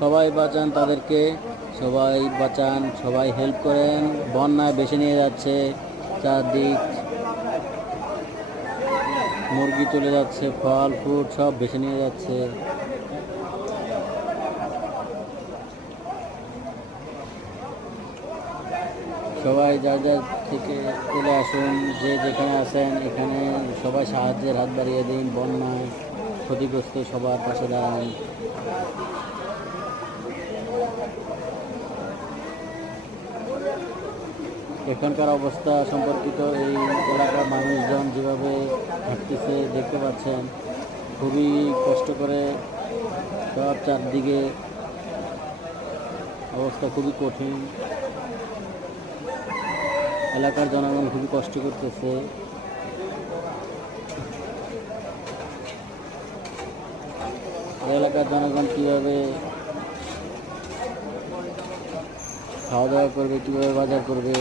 সবাই বাঁচান তাদেরকে, সবাই বাঁচান, সবাই হেল্প করেন। বন্যায় ভেসে নিয়ে যাচ্ছে চারদিক, মুরগি চলে যাচ্ছে, ফল ফ্রুট সব ভেসে নিয়ে যাচ্ছে। সবাই যার যার থেকে চলে আসুন, যে যেখানে আছেন এখানে সবাই সাহায্যের হাত বাড়িয়ে দিন। বন্যায় ক্ষতিগ্রস্ত সবার পাশে দাঁড়ান। এখানকার অবস্থা সম্পর্কিত এই এলাকার মানুষজন যেভাবে হাঁটতেছে দেখতে পাচ্ছেন, খুবই কষ্ট করে, সব চারদিকে অবস্থা খুবই কঠিন। এলাকার জনগণ খুবই কষ্ট করতেছে। এলাকার জনগণ কীভাবে খাওয়া দাওয়া করবে, কীভাবে বাজার করবে,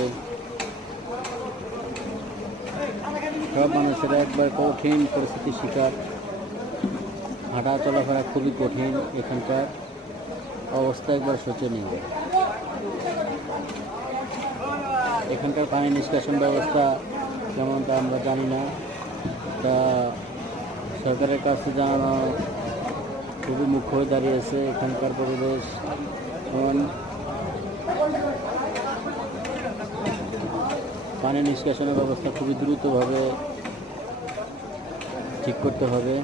সব মানুষেরা একবার কঠিন পরিস্থিতির শিকার। হাঁটা চলাফেরা খুবই কঠিন, এখানকার অবস্থা একবার শোচনীয়। এখানকার পানি নিষ্কাশন ব্যবস্থা কেমন তা আমরা জানি না, তা সরকারের কাছে জানানো খুবই মুখ্য হয়ে দাঁড়িয়েছে। এখানকার পরিবেশ পানি নিষ্কাশনের ব্যবস্থা খুবই দ্রুতভাবে ঠিক করতে হবে।